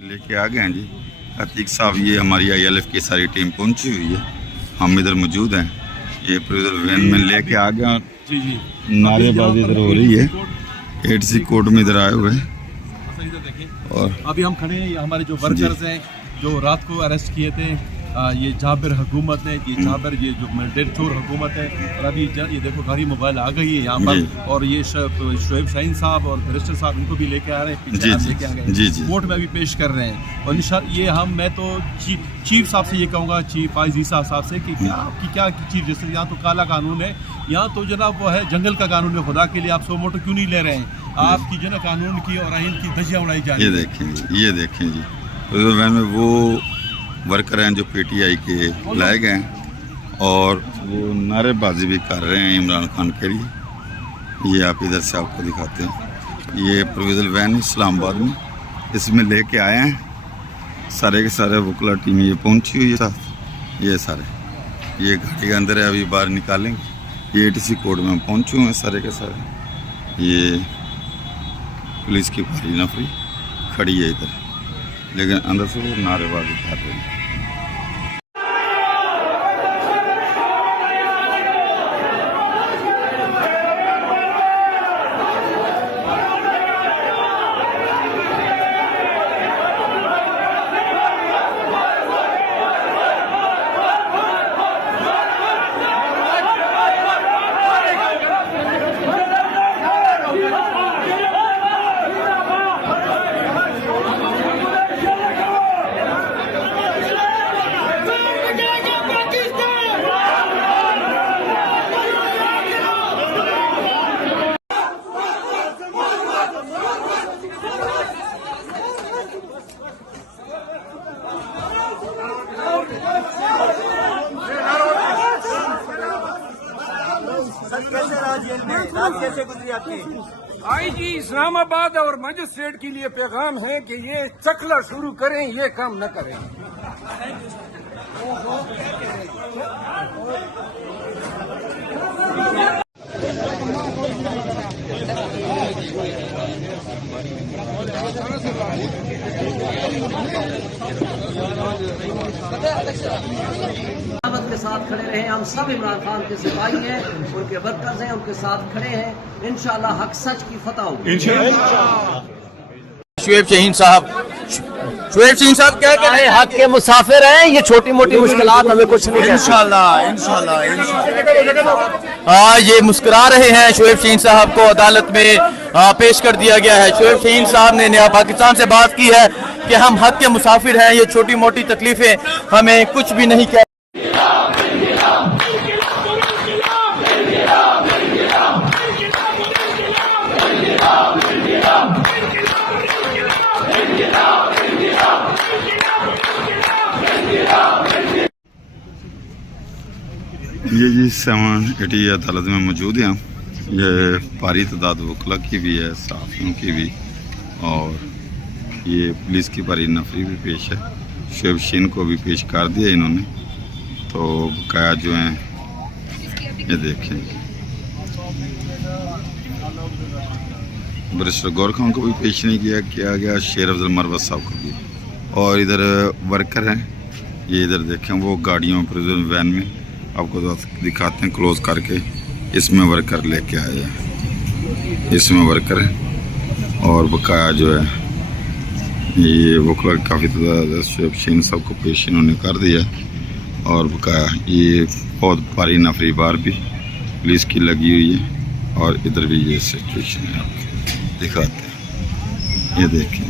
लेके आ गए हैं जी अतीक साहब। ये हमारी ILF की सारी टीम पहुंची हुई है, हम इधर मौजूद हैं। ये प्रोविजन वैन में लेके आ गए। जी जी नारेबाजी इधर हो रही है, 8C कोर्ट में इधर आए हुए हैं। और अभी हम खड़े हैं, हमारे जो वर्कर्स हैं जो रात को अरेस्ट किए थे, ये जाबिर हुकूमत है, ये जाबिर ये जो डेढ़ चोर हुकूमत है। और अभी ये देखो गाड़ी मोबाइल आ गई है यहाँ पर, और ये शोएब शाहीन साहब और बैरिस्टर साहब इनको भी लेके आ रहे हैं, पीछे लेके आ गए कोर्ट में भी पेश कर रहे हैं। और ये मैं तो चीफ साहब से ये कहूँगा, चीफ आईजी साहब से कि आपकी क्या चीफ जस्टिस, यहाँ तो काला कानून है, यहाँ तो जनाब वो है जंगल का कानून है। खुदा के लिए आप 100 मोटो क्यों नहीं ले रहे हैं? आपकी जो ना कानून की और आइन की धज्जियाँ उड़ाई जा रही है। ये देखें जी वैन में वो वर्कर हैं जो PTI के लाए गए हैं, और वो नारेबाजी भी कर रहे हैं इमरान खान के लिए। ये आप इधर से आपको दिखाते हैं, ये प्रोविजनल वैन इस्लामाबाद में इसमें लेके आए हैं। सारे के सारे वकला टीम ये पहुंची हुई है साथ, ये सारे ये गाड़ी के अंदर है, अभी बाहर निकालेंगे। ये 8C कोर्ट में पहुंचे हुए हैं सारे के सारे। ये पुलिस की भारी नफरी खड़ी है इधर, लेकिन अंदर से वो नारेबाजी कर रहे हैं। कैसे गुजरी आपकी? IG इस्लामाबाद और मजिस्ट्रेट के लिए पैगाम है कि ये चखला शुरू करें, ये काम न करें। के साथ खड़े रहे, हम सब इमरान खान के सिपाही हैं, उनके वर्कर्स हैं, उनके साथ खड़े हैं। इंशाल्लाह हक सच की फतह होगी। शोएब शाहीन साहब क्या कह रहे हैं? हक के मुसाफिर हैं, ये छोटी मोटी मुश्किलात हमें कुछ नहीं। इंशाल्लाह ये मुस्कुरा रहे हैं। शोएब शाहीन साहब को अदालत में पेश कर दिया गया है। शोएब शाहीन साहब ने नया पाकिस्तान से बात की है कि हम हक के मुसाफिर हैं, ये छोटी मोटी तकलीफें हमें कुछ भी नहीं कह। ये जी 780 अदालत में मौजूद हैं। ये भारी तादाद वकला की भी है, सहाफ़ियों की भी, और ये पुलिस की भारी नफरी भी पेश है। शोएब शाहीन को भी पेश कर दिया इन्होंने। तो बकाया जो हैं ये देखें, बैरिस्टर गौर खान को भी पेश नहीं किया गया, शेर अफजल मरवत साहब को भी। और इधर वर्कर हैं, ये इधर देखें वो गाड़ियों प्रिजन वैन में आपको दिखाते हैं क्लोज करके। इसमें वर्कर लेके आए हैं, इसमें वर्कर है, और बकाया जो है ये वकला काफ़ी तादाद शोएब शाहीन साहब को पेश इन्होंने कर दिया। और बकाया ये बहुत भारी नफरी बार भी पुलिस की लगी हुई है। और इधर भी ये सिचुएशन है, आपको दिखाते हैं, ये देखें।